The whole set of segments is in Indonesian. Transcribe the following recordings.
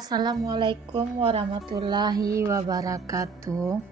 Assalamualaikum warahmatullahi wabarakatuh.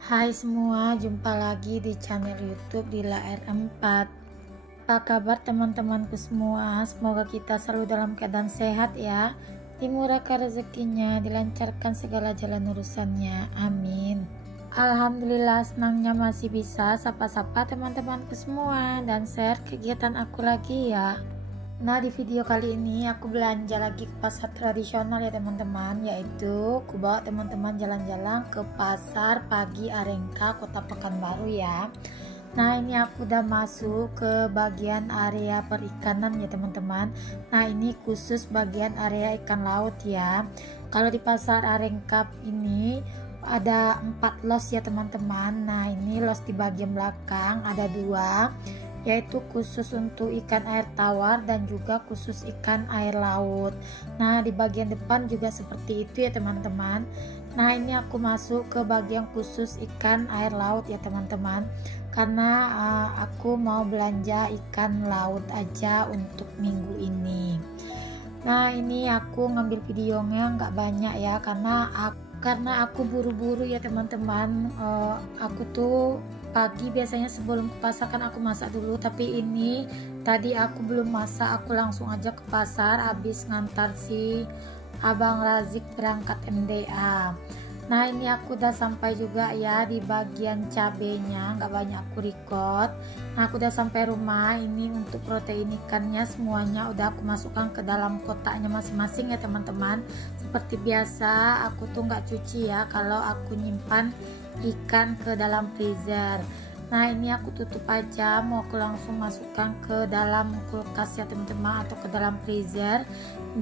Hai semua, jumpa lagi di channel YouTube Dila R4. Apa kabar teman-temanku semua? Semoga kita selalu dalam keadaan sehat ya, dimurahkan rezekinya, dilancarkan segala jalan urusannya, amin. Alhamdulillah, senangnya masih bisa sapa-sapa teman-temanku semua dan share kegiatan aku lagi ya. Nah, di video kali ini aku belanja lagi ke pasar tradisional ya teman-teman, yaitu aku bawa teman-teman jalan-jalan ke pasar pagi Arengka, Kota Pekanbaru ya. Nah, ini aku udah masuk ke bagian area perikanan ya teman-teman. Nah, ini khusus bagian area ikan laut ya. Kalau di pasar Arengka ini ada 4 los ya teman-teman. Nah, ini los di bagian belakang ada 2, yaitu khusus untuk ikan air tawar dan juga khusus ikan air laut. Nah, di bagian depan juga seperti itu ya teman-teman. Nah, ini aku masuk ke bagian khusus ikan air laut ya teman-teman, karena aku mau belanja ikan laut aja untuk minggu ini. Nah, ini aku ngambil videonya nggak banyak ya, karena aku buru-buru ya teman-teman. Aku tuh pagi biasanya sebelum ke pasar kan aku masak dulu, tapi ini tadi aku belum masak, aku langsung aja ke pasar habis ngantar si Abang Razik berangkat MDA. Nah, ini aku udah sampai juga ya di bagian cabenya, nggak banyak aku record. Nah, aku udah sampai rumah. Ini untuk protein ikannya semuanya udah aku masukkan ke dalam kotaknya masing-masing ya teman-teman. Seperti biasa aku tuh nggak cuci ya kalau aku nyimpan ikan ke dalam freezer. Nah, ini aku tutup aja, mau aku langsung masukkan ke dalam kulkas ya teman-teman, atau ke dalam freezer,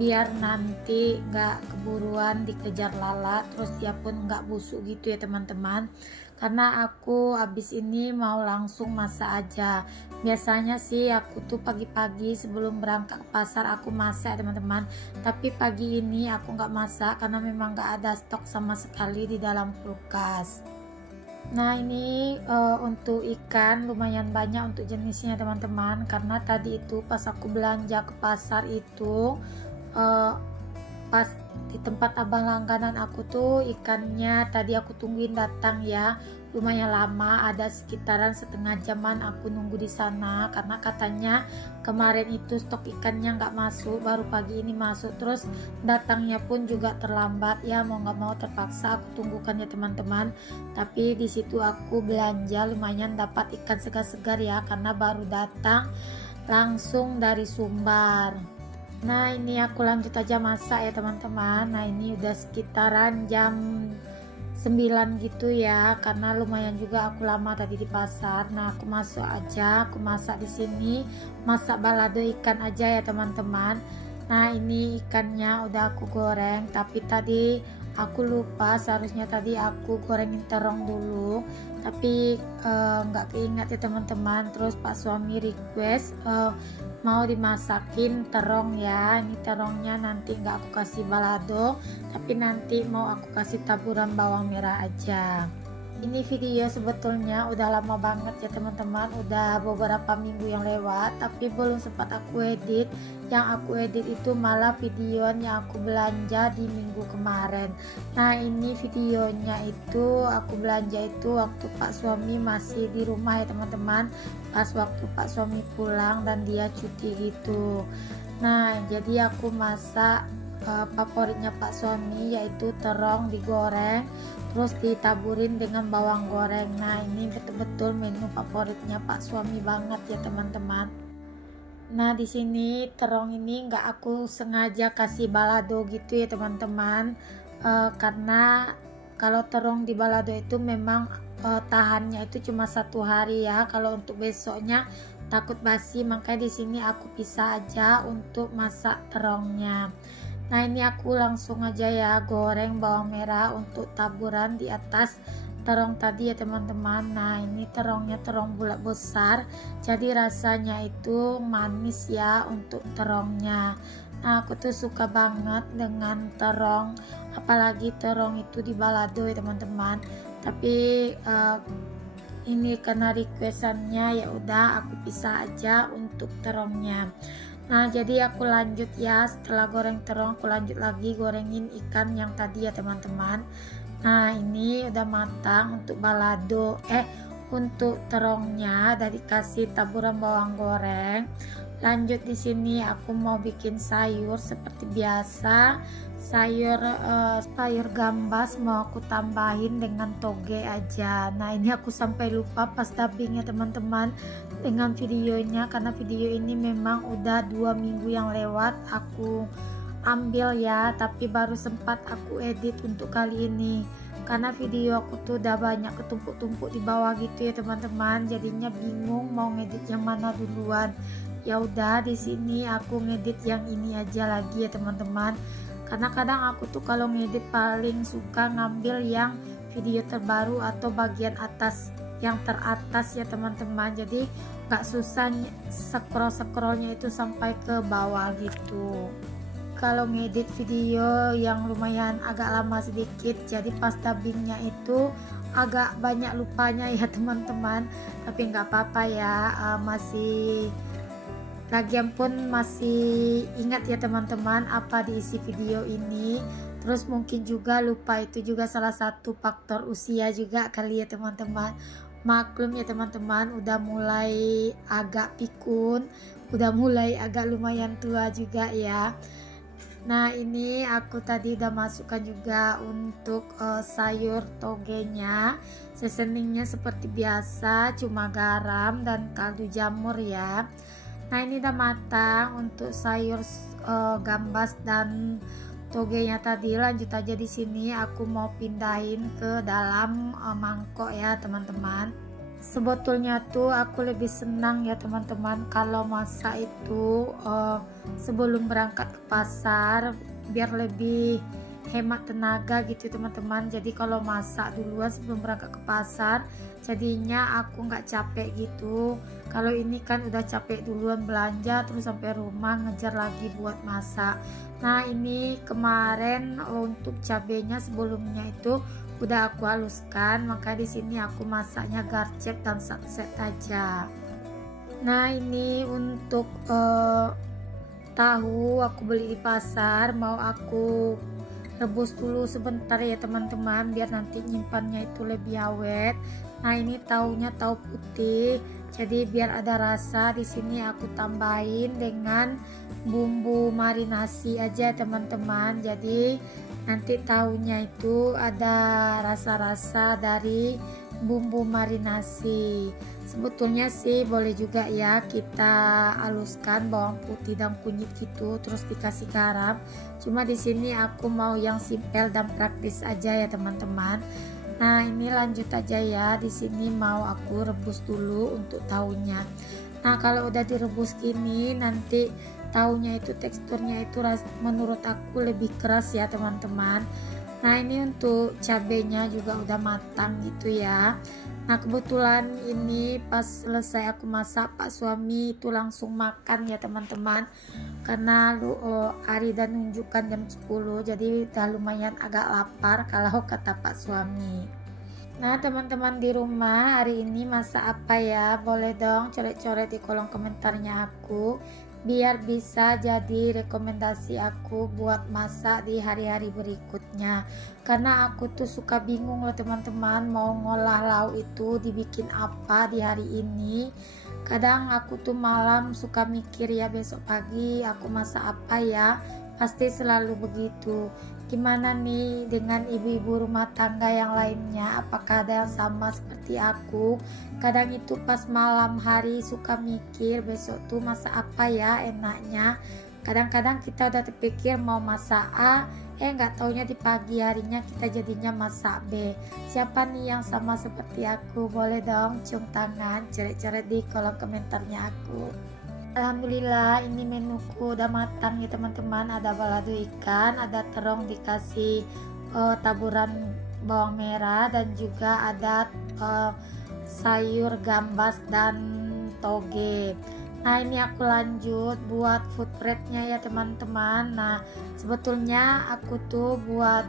biar nanti nggak keburuan dikejar lalat, terus dia pun nggak busuk gitu ya teman-teman. Karena aku habis ini mau langsung masak aja. Biasanya sih aku tuh pagi-pagi sebelum berangkat ke pasar aku masak teman-teman, tapi pagi ini aku nggak masak karena memang nggak ada stok sama sekali di dalam kulkas. Nah, ini untuk ikan lumayan banyak untuk jenisnya teman-teman, karena tadi itu pas aku belanja ke pasar itu pas di tempat abang langganan aku tuh ikannya tadi aku tungguin datang ya, lumayan lama, ada sekitaran setengah jaman aku nunggu di sana, karena katanya kemarin itu stok ikannya nggak masuk, baru pagi ini masuk, terus datangnya pun juga terlambat ya, mau nggak mau terpaksa aku tunggukan ya teman-teman. Tapi di situ aku belanja lumayan dapat ikan segar-segar ya, karena baru datang langsung dari Sumbar. Nah, ini aku lanjut aja masak ya teman-teman. Nah, ini udah sekitaran jam 9 gitu ya, karena lumayan juga aku lama tadi di pasar. Nah, aku masuk aja, aku masak di sini, masak balado ikan aja ya teman-teman. Nah, ini ikannya udah aku goreng, tapi tadi aku lupa, seharusnya tadi aku gorengin terong dulu, tapi nggak keingat ya teman-teman. Terus Pak suami request mau dimasakin terong ya. Ini terongnya nanti nggak aku kasih balado, tapi nanti mau aku kasih taburan bawang merah aja. Ini video sebetulnya udah lama banget ya teman-teman, udah beberapa minggu yang lewat, tapi belum sempat aku edit. Yang aku edit itu malah video yang aku belanja di minggu kemarin. Nah, ini videonya itu aku belanja itu waktu Pak suami masih di rumah ya teman-teman, pas waktu Pak suami pulang dan dia cuti gitu. Nah, jadi aku masak favoritnya Pak suami, yaitu terong digoreng terus ditaburin dengan bawang goreng. Nah, ini betul-betul menu favoritnya Pak suami banget ya teman-teman. Nah, di sini terong ini nggak aku sengaja kasih balado gitu ya teman-teman, karena kalau terong di balado itu memang tahannya itu cuma 1 hari ya, kalau untuk besoknya takut basi, makanya di sini aku pisah aja untuk masak terongnya. Nah, ini aku langsung aja ya goreng bawang merah untuk taburan di atas terong tadi ya teman-teman. Nah, ini terongnya terong bulat besar, jadi rasanya itu manis ya untuk terongnya. Nah, aku tuh suka banget dengan terong, apalagi terong itu di balado ya teman-teman. Tapi ini karena requestannya, ya udah aku pisah aja untuk terongnya. Nah jadi aku lanjut ya, setelah goreng terong aku lanjut lagi gorengin ikan yang tadi ya teman-teman. Nah ini udah matang untuk balado, untuk terongnya udah dikasih taburan bawang goreng. Lanjut di sini aku mau bikin sayur seperti biasa, sayur gambas mau aku tambahin dengan toge aja. Nah ini aku sampai lupa pas dubbing ya teman-teman dengan videonya, karena video ini memang udah 2 minggu yang lewat aku ambil ya, tapi baru sempat aku edit untuk kali ini karena video aku tuh udah banyak ketumpuk-tumpuk di bawah gitu ya teman-teman, jadinya bingung mau ngedit yang mana duluan. Ya udah di sini aku ngedit yang ini aja lagi ya teman-teman, karena kadang aku tuh kalau ngedit paling suka ngambil yang video terbaru atau bagian atas yang teratas ya teman-teman, jadi gak susah scrollnya itu sampai ke bawah gitu. Kalau ngedit video yang lumayan agak lama sedikit, jadi pas dubbingnya itu agak banyak lupanya ya teman-teman, tapi nggak apa-apa ya, masih lagian pun masih ingat ya teman-teman apa diisi video ini. Terus mungkin juga lupa itu juga salah satu faktor usia juga kali ya teman-teman, maklum ya teman-teman, udah mulai agak pikun, udah mulai agak lumayan tua juga ya. Nah ini aku tadi udah masukkan juga untuk sayur togenya, seasoningnya seperti biasa cuma garam dan kaldu jamur ya. Nah ini udah matang untuk sayur gambas dan togenya tadi. Lanjut aja di sini aku mau pindahin ke dalam mangkok ya teman-teman. Sebetulnya tuh aku lebih senang ya teman-teman kalau masak itu sebelum berangkat ke pasar, biar lebih hemat tenaga gitu teman-teman. Jadi kalau masak duluan sebelum berangkat ke pasar, jadinya aku nggak capek gitu. Kalau ini kan udah capek duluan belanja, terus sampai rumah ngejar lagi buat masak. Nah ini kemarin untuk cabenya sebelumnya itu udah aku haluskan, maka di sini aku masaknya garcek dan satset aja. Nah ini untuk tahu aku beli di pasar, mau aku rebus dulu sebentar ya teman-teman biar nanti nyimpannya itu lebih awet. Nah ini tahunya tahu putih, jadi biar ada rasa di sini aku tambahin dengan bumbu marinasi aja teman-teman, jadi nanti tahunya itu ada rasa-rasa dari bumbu marinasi. Sebetulnya sih boleh juga ya kita haluskan bawang putih dan kunyit gitu terus dikasih garam, cuma di sini aku mau yang simpel dan praktis aja ya teman-teman. Nah ini lanjut aja ya, di sini mau aku rebus dulu untuk tahunya. Nah kalau udah direbus gini nanti tahunya itu teksturnya itu menurut aku lebih keras ya teman-teman. Nah ini untuk cabenya juga udah matang gitu ya. Nah kebetulan ini pas selesai aku masak, Pak suami itu langsung makan ya teman-teman, karena Ari dan nunjukkan jam 10, jadi udah lumayan agak lapar kalau kata Pak suami. Nah teman-teman di rumah hari ini masak apa ya? Boleh dong coret-coret di kolom komentarnya aku, biar bisa jadi rekomendasi aku buat masak di hari-hari berikutnya. Karena aku tuh suka bingung loh teman-teman, mau ngolah lauk itu dibikin apa di hari ini. Kadang aku tuh malam suka mikir ya besok pagi aku masak apa ya, pasti selalu begitu. Gimana nih dengan ibu-ibu rumah tangga yang lainnya, apakah ada yang sama seperti aku? Kadang itu pas malam hari suka mikir besok tuh masak apa ya enaknya. Kadang-kadang kita udah terpikir mau masak A, nggak taunya di pagi harinya kita jadinya masak B. Siapa nih yang sama seperti aku? Boleh dong cium tangan, coret-coret di kolom komentarnya aku. Alhamdulillah ini menuku udah matang ya teman-teman. Ada balado ikan, ada terong dikasih taburan bawang merah, dan juga ada sayur gambas dan toge. Nah ini aku lanjut buat food prepnya ya teman-teman. Nah sebetulnya aku tuh buat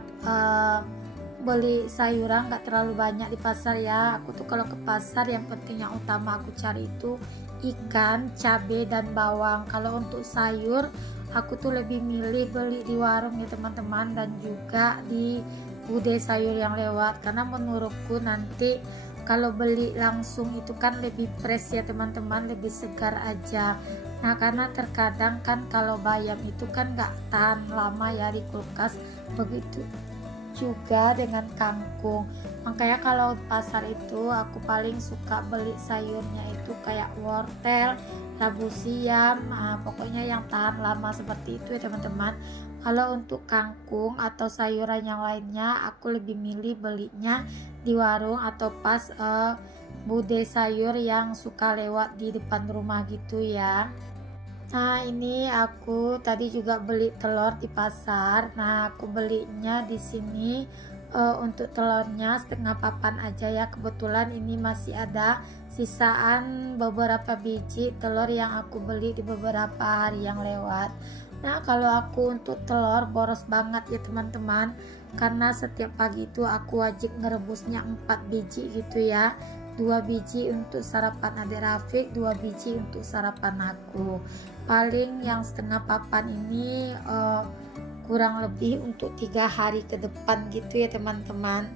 beli sayuran gak terlalu banyak di pasar ya. Aku tuh kalau ke pasar yang penting yang utama aku cari itu ikan, cabai dan bawang. Kalau untuk sayur aku tuh lebih milih beli di warung ya teman-teman, dan juga di bude sayur yang lewat, karena menurutku nanti kalau beli langsung itu kan lebih fresh ya teman-teman, lebih segar aja. Nah karena terkadang kan kalau bayam itu kan gak tahan lama ya di kulkas, begitu juga dengan kangkung. Makanya kalau pasar itu aku paling suka beli sayurnya itu kayak wortel, labu siam, pokoknya yang tahan lama seperti itu ya teman-teman. Kalau untuk kangkung atau sayuran yang lainnya aku lebih milih belinya di warung atau pas bude sayur yang suka lewat di depan rumah gitu ya. Nah ini aku tadi juga beli telur di pasar. Nah aku belinya di sini untuk telurnya setengah papan aja ya. Kebetulan ini masih ada sisaan beberapa biji telur yang aku beli di beberapa hari yang lewat. Nah kalau aku untuk telur boros banget ya teman-teman, karena setiap pagi itu aku wajib ngerebusnya 4 biji gitu ya. 2 biji untuk sarapan adik Rafiq, 2 biji untuk sarapan aku. Paling yang setengah papan ini kurang lebih untuk 3 hari ke depan gitu ya teman-teman.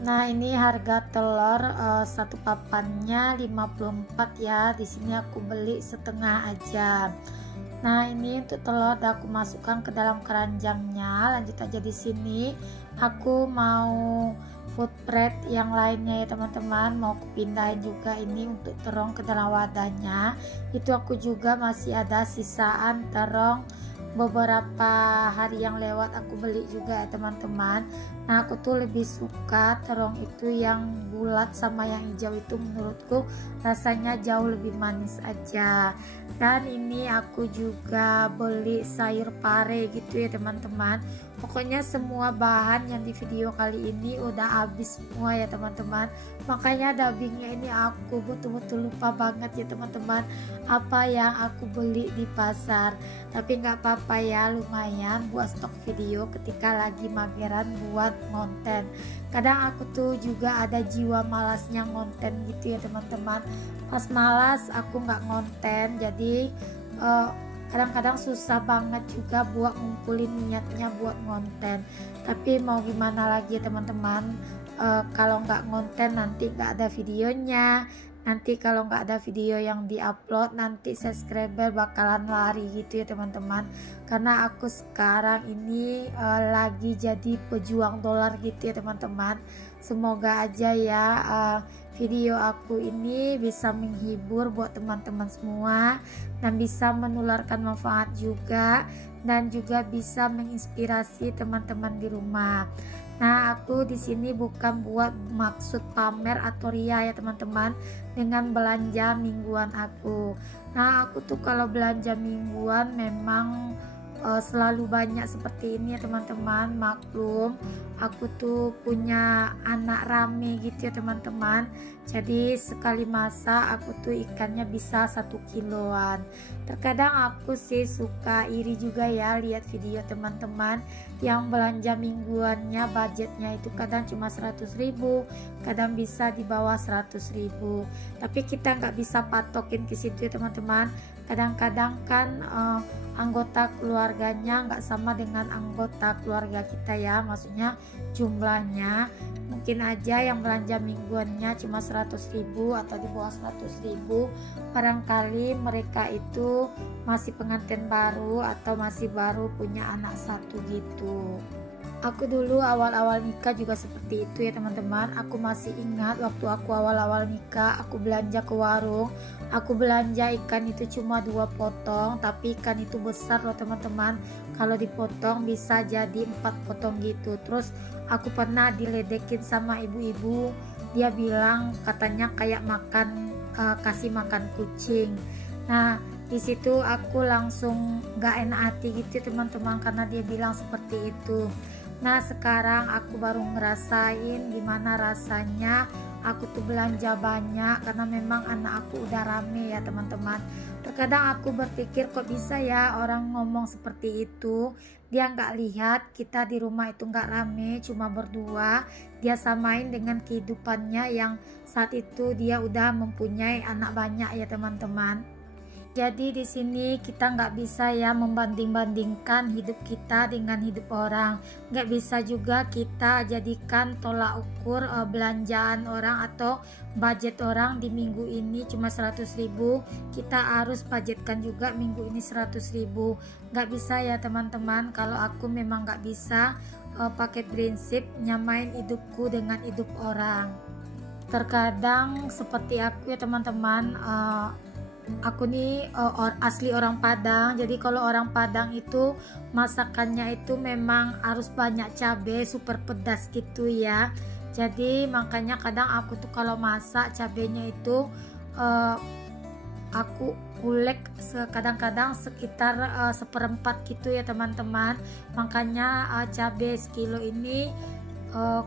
Nah ini harga telur satu papannya 54 ya. Di sini aku beli setengah aja. Nah ini untuk telur udah aku masukkan ke dalam keranjangnya. Lanjut aja di sini aku mau food plate yang lainnya ya teman-teman, mau aku pindahin juga ini untuk terong ke dalam wadahnya. Itu aku juga masih ada sisaan terong beberapa hari yang lewat aku beli juga ya teman-teman. Nah aku tuh lebih suka terong itu yang bulat sama yang hijau, itu menurutku rasanya jauh lebih manis aja. Dan ini aku juga beli sayur pare gitu ya teman-teman. Pokoknya semua bahan yang di video kali ini udah habis semua ya teman-teman. Makanya dubbingnya ini aku betul-betul lupa banget ya teman-teman apa yang aku beli di pasar. Tapi nggak apa-apa ya, lumayan buat stok video ketika lagi mageran buat konten. Kadang aku tuh juga ada jiwa malasnya ngonten gitu ya teman-teman. Pas malas aku nggak ngonten, jadi kadang-kadang susah banget juga buat ngumpulin niatnya buat ngonten. Tapi mau gimana lagi ya teman-teman, kalau nggak ngonten nanti nggak ada videonya. Nanti kalau nggak ada video yang diupload, nanti subscriber bakalan lari gitu ya teman-teman. Karena aku sekarang ini lagi jadi pejuang dolar gitu ya teman-teman. Semoga aja ya video aku ini bisa menghibur buat teman-teman semua, dan bisa menularkan manfaat juga, dan juga bisa menginspirasi teman-teman di rumah. Nah aku di sini bukan buat maksud pamer atau ria ya teman-teman dengan belanja mingguan aku. Nah aku tuh kalau belanja mingguan memang selalu banyak seperti ini ya teman-teman. Maklum aku tuh punya anak rame gitu ya teman-teman, jadi sekali masak aku tuh ikannya bisa 1 kiloan. Terkadang aku sih suka iri juga ya lihat video teman-teman yang belanja mingguannya budgetnya itu kadang cuma 100.000, kadang bisa di bawah 100.000. Tapi kita nggak bisa patokin ke situ ya teman-teman. Kadang-kadang kan anggota keluarganya nggak sama dengan anggota keluarga kita ya, maksudnya jumlahnya. Mungkin aja yang belanja mingguannya cuma 100.000 atau di bawah 100.000, barangkali mereka itu masih pengantin baru atau masih baru punya anak 1 gitu. Aku dulu awal-awal nikah juga seperti itu ya teman-teman. Aku masih ingat waktu aku awal-awal nikah, aku belanja ke warung, aku belanja ikan itu cuma 2 potong, tapi ikan itu besar loh teman-teman. Kalau dipotong bisa jadi 4 potong gitu. Terus aku pernah diledekin sama ibu-ibu, dia bilang katanya kayak makan kasih makan kucing. Nah di situ aku langsung gak enak hati gitu teman-teman, karena dia bilang seperti itu. Nah sekarang aku baru ngerasain gimana rasanya aku tuh belanja banyak, karena memang anak aku udah rame ya teman-teman. Terkadang aku berpikir kok bisa ya orang ngomong seperti itu. Dia nggak lihat kita di rumah itu nggak rame, cuma berdua. Dia samain dengan kehidupannya yang saat itu dia udah mempunyai anak banyak ya teman-teman. Jadi di sini kita nggak bisa ya membanding-bandingkan hidup kita dengan hidup orang. Nggak bisa juga kita jadikan tolak ukur belanjaan orang atau budget orang di minggu ini cuma 100.000. Kita harus budgetkan juga minggu ini 100.000. Nggak bisa ya teman-teman. Kalau aku memang nggak bisa pakai prinsip nyamain hidupku dengan hidup orang. Terkadang seperti aku ya teman-teman, aku nih asli orang Padang. Jadi kalau orang Padang itu masakannya itu memang harus banyak cabai, super pedas gitu ya. Jadi makanya kadang aku tuh kalau masak cabenya itu aku ulek kadang-kadang sekitar seperempat gitu ya teman-teman. Makanya cabai sekilo ini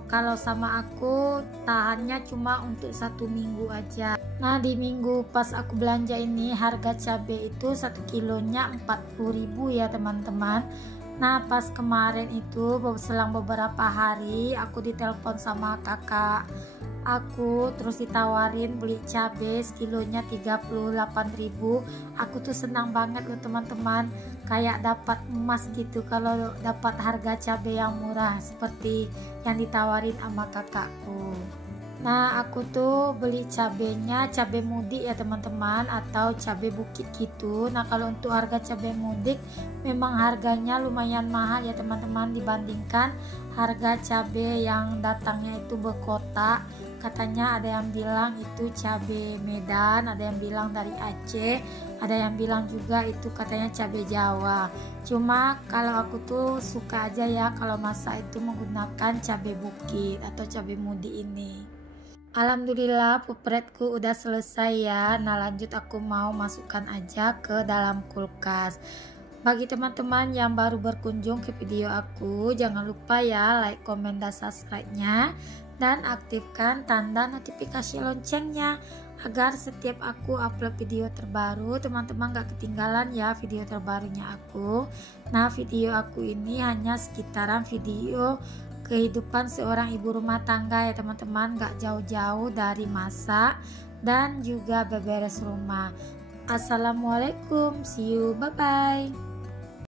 kalau sama aku tahannya cuma untuk 1 minggu aja. Nah di minggu pas aku belanja ini harga cabai itu 1 kilonya 40.000 ya teman-teman. Nah pas kemarin itu selang beberapa hari aku ditelepon sama kakak aku, terus ditawarin beli cabai sekilonya 38.000. Aku tuh senang banget loh teman-teman, kayak dapat emas gitu kalau dapat harga cabai yang murah seperti yang ditawarin sama kakakku. Nah aku tuh beli cabenya cabai mudik ya teman-teman, atau cabai bukit gitu. Nah kalau untuk harga cabai mudik memang harganya lumayan mahal ya teman-teman dibandingkan harga cabai yang datangnya itu berkotak. Katanya ada yang bilang itu cabai Medan, ada yang bilang dari Aceh, ada yang bilang juga itu katanya cabai Jawa. Cuma kalau aku tuh suka aja ya kalau masak itu menggunakan cabai bukit atau cabai mudik ini. Alhamdulillah pupretku udah selesai ya. Nah lanjut aku mau masukkan aja ke dalam kulkas. Bagi teman-teman yang baru berkunjung ke video aku, jangan lupa ya like, komen, dan subscribe-nya, dan aktifkan tanda notifikasi loncengnya agar setiap aku upload video terbaru teman-teman gak ketinggalan ya video terbarunya aku. Nah video aku ini hanya sekitaran video kehidupan seorang ibu rumah tangga ya teman-teman, gak jauh-jauh dari masak dan juga beberes rumah. Assalamualaikum, see you, bye bye.